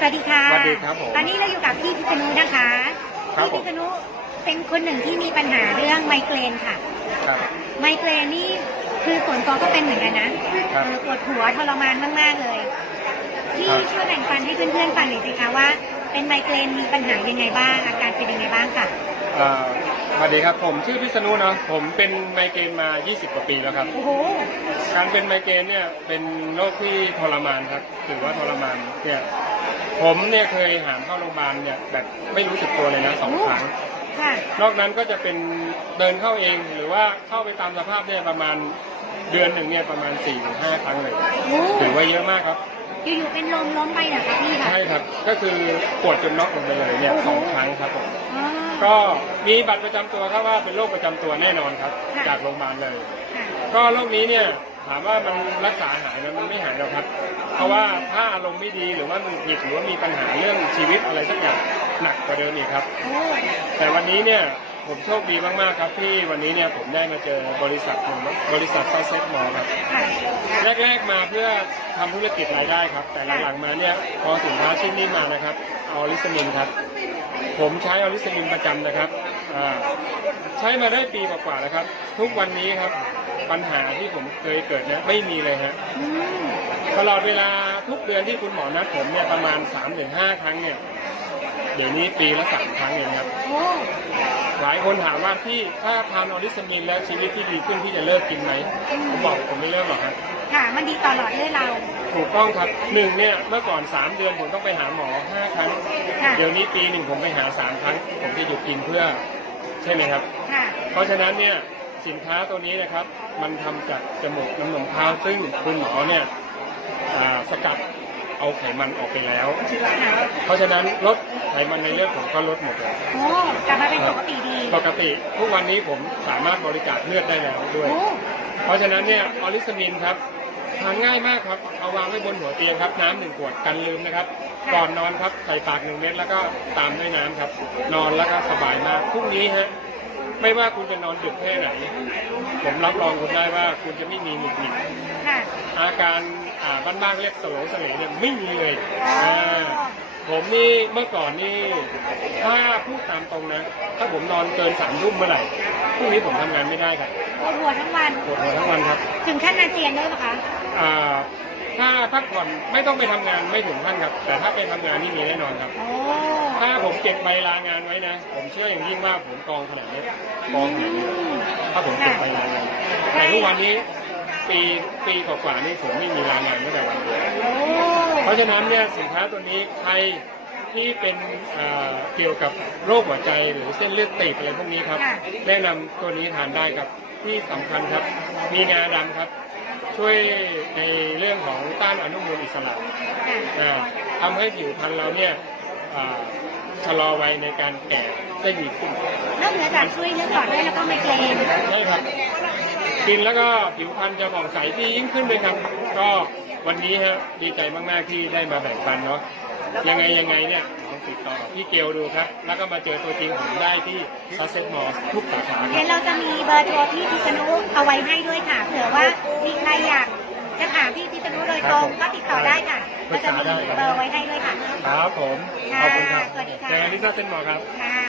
สวัสดีค่ะสวัสดีครับผมตอนนี้เราอยู่กับพี่พิษณุนะคะครับพี่ผม พิษณุเป็นคนหนึ่งที่มีปัญหาเรื่องไมเกรนค่ะ ครับ ไมเกรนนี่คือส่วนตัวก็เป็นเหมือนกันนะครับเออปวดหัวทรมานมากๆเลยพี่ครับ ช่วยแบ่งปันให้เพื่อนๆฟังหน่อยสิคะว่า เป็นไมเกรนมีปัญหายังไงบ้าง อาการเป็นยังไงบ้างค่ะ เอ่อสวัสดีครับผมชื่อพิษณุเนาะผมเป็นไมเกรนมา 20 กว่าปีแล้วครับ โอ้โหการเป็นไมเกรนเนี่ยเป็นโรคที่ทรมานครับถือว่าทรมานเนี่ย ผมเนี่ยเคยหามเข้าโรงพยาบาลเนี่ยแบบไม่รู้สึกตัวเลยนะสองครั้ง ค่ะ นอกนั้นก็จะเป็นเดินเข้าเองหรือว่าเข้าไปตามสภาพเนี่ยประมาณเดือนหนึ่งเนี่ยประมาณ4ี่ถึงห้าครั้งเลย โอ้ ถือว่าเยอะมากครับ อยู่ๆเป็นลมล้มไปเหรอคะพี่ค่ะใช่ครับ ก็คือปวดจนน็อกลงไปเลยเนี่ยโอ้โห สองครั้งครับผม อ๋อ ก็มีบัตรประจำตัวครับว่าเป็นโรคประจำตัวแน่นอนครับ ค่ะ จากโรงพยาบาลเลย ค่ะ ก็โรคนี้เนี่ย ถามว่ามันรักษาหายไหมมันไม่หายหรอกครับ เพราะว่าถ้าอารมณ์ไม่ดีหรือว่ามึนผิดหรือว่ามีปัญหาเรื่องชีวิตอะไรสักอย่างหนักกว่าเดิมอีกครับโอ้แต่วันนี้เนี่ยผมโชคดีมากๆครับที่วันนี้เนี่ยผมได้มาเจอบริษัทหนึ่งบริษัทไซเซ็ตมอลครับค่ะแรกๆมาเพื่อทำธุรกิจรายได้ครับ แต่หลังๆมาเนี่ยพอสินค้าชิ้นนี้มานะครับออริสมินครับ ผมใช้ออริสมินประจำนะครับอ่าใช้มาได้ปีกว่าๆแล้วครับ ทุกวันนี้ครับ ปัญหาที่ผมเคยเกิดเนี่ยไม่มีเลยฮะอืมตลอดเวลาทุกเดือนที่คุณหมอนัดผมเนี่ยประมาณ3-5ครั้งเนี่ยเดี๋ยวนี้ปีละสามครั้งเองครับ โอ้หลายคนถามว่าพี่ถ้าทานออริสมินแล้วชีวิตที่ดีขึ้นพี่จะเลิกกินไหมผมบอกผมไม่เลิกหรอกครับ ค่ะมันดีต่อหลอดเลือดเรา ถูกต้องครับหนึ่งเนี่ยเมื่อก่อน 3 เดือนผมต้องไปหาหมอ 5 ครั้ง ค่ะ เดี๋ยวนี้ปีหนึ่งผมไปหา 3 ครั้ง ผมจะหยุดกินเพื่อ ใช่ไหมครับ ค่ะ เพราะฉะนั้นเนี่ย สินค้าตัวนี้นะครับ มันทำจากจมูกน้ำนมข้าวซึ่งคุณหมอเนี่ยอ่าสกัดเอาไขมันออกไปแล้วค่ะเพราะฉะนั้นลดไขมันในเลือดผมก็ลดหมดเลยโอ้กลับมาเป็นปกติดี ปกติทุกวันนี้ผมสามารถบริจาคเลือดได้แล้วด้วยโอ้เพราะฉะนั้นเนี่ยออริสมินครับทานง่ายมากครับ เอาวางไว้บนหัวเตียงครับน้ำหนึ่งขวดกันลืมนะครับ ก่อนนอนครับใส่ปากหนึ่งเม็ดแล้วก็ตามด้วยน้ำครับ นอนแล้วก็สบายมากพรุ่งนี้ฮะ ไม่ว่าคุณจะนอนดึกแค่ไหน ผมรับรองคุณได้ว่าคุณจะไม่มีหงุดหงิดค่ะ อาการอ่าบ้านๆเรียกสโลว์สเลเนี่ยไม่มีเลยอ๋ออ่าผมนี่เมื่อก่อนนี่ถ้าพูดตามตรงนะ ถ้าผมนอนเกินสามทุ่มเมื่อไหร่พรุ่งนี้ผมทำงานไม่ได้ครับปวดหัวทั้งวันปวดหัวทั้งวันครับ ถึงขั้นอาเจียนด้วยปะคะ อ่า ถ้าพักผ่อนไม่ต้องไปทำงานไม่ถึงขั้นครับ แต่ถ้าไปทำงานนี่มีแน่นอนครับ โอ้ถ้าผมเก็บใบลางานไว้นะ ผมเชื่ออย่างยิ่งว่าผมกองขนาดนี้กองขนาดนี้ถ้าผมเก็บใบลางานแต่ทุกวันนี้ปีปีกว่าๆนี่ผมไม่มีลางานไม่แต่วันเดียวโอ้เพราะฉะนั้นเนี่ยสินค้าตัวนี้ใครที่เป็นเอ่อเกี่ยวกับโรคหัวใจหรือเส้นเลือดตีบอะไรพวกนี้ครับ แนะนำตัวนี้ทานได้ครับที่สำคัญครับ มีงาดำครับ ช่วยในเรื่องของต้านอนุมูลอิสระค่ะอ่าทำให้ผิวพรรณเราเนี่ยอ่าชะลอวัยในการแก่ได้ดีขึ้นนอกเหนือจากช่วยเลือดหลอดด้วยแล้วก็ไมเกรนใช่ครับกินแล้วก็ผิวพรรณจะผ่องใสที่ยิ่งขึ้นเลยครับ ก็วันนี้ฮะดีใจมาก ๆ ที่ได้มาแบ่งปันเนาะ ยังไงยังไงเนี่ยลองติดต่อพี่เกลดูครับ แล้วก็มาเจอตัวจริงผมได้ที่ซัสเซ็ตมอลทุกสาขาคเดี๋รัยวบเราจะมีเบอร์โทรพี่พิษณุเอาไว้ให้ด้วยค่ะ เผื่อว่ามีใครอยากจะถามพี่พิษณุโดยตรงก็ติดต่อได้ค่ะเราจะมีเบอร์ไว้ให้ด้วยค่ะ ครับผมขอบคุณครับสวัสดีค่ะเจอกันที่ซัสเซ็ตมอลครับ ค่ะ